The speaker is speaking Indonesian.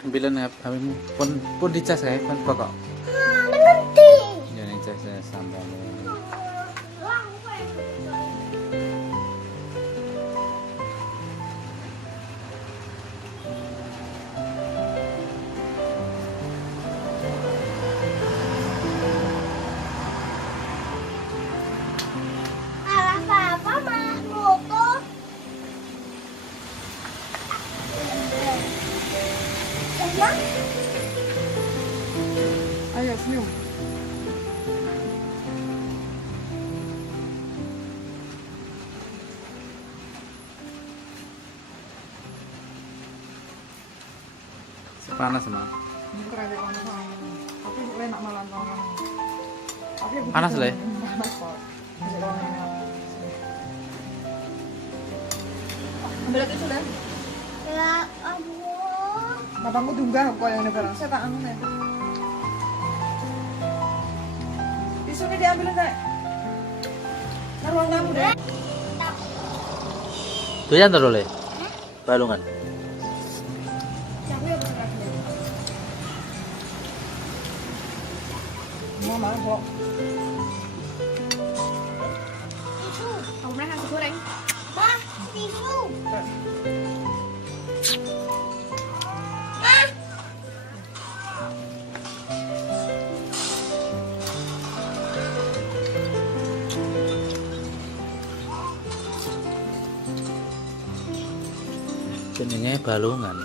Ambilan HPmu pun dicas kae kan pokok. Mengerti. Ya ning cas sambal. Alah papa malah moto. Emang? Ayo senyum. Panas emang. Ini keren deh panas banget. Tapi enak malam orang. Tapi begitu. Panas, Le? Panas kok. Masih kalau enak. Ambil itu sudah. Ya Allah. Bapakmu dunggah kok yang ini barang. Saya tak anu nih. Tisu ini diambil enggak? Nah, ruang tamu deh. Doyan terus le. Balungan. Siapa yang bergerak deh? Mama kok. Tisu. Kamu pernah nasi goreng? Mah, tisu. Jenenge balungan.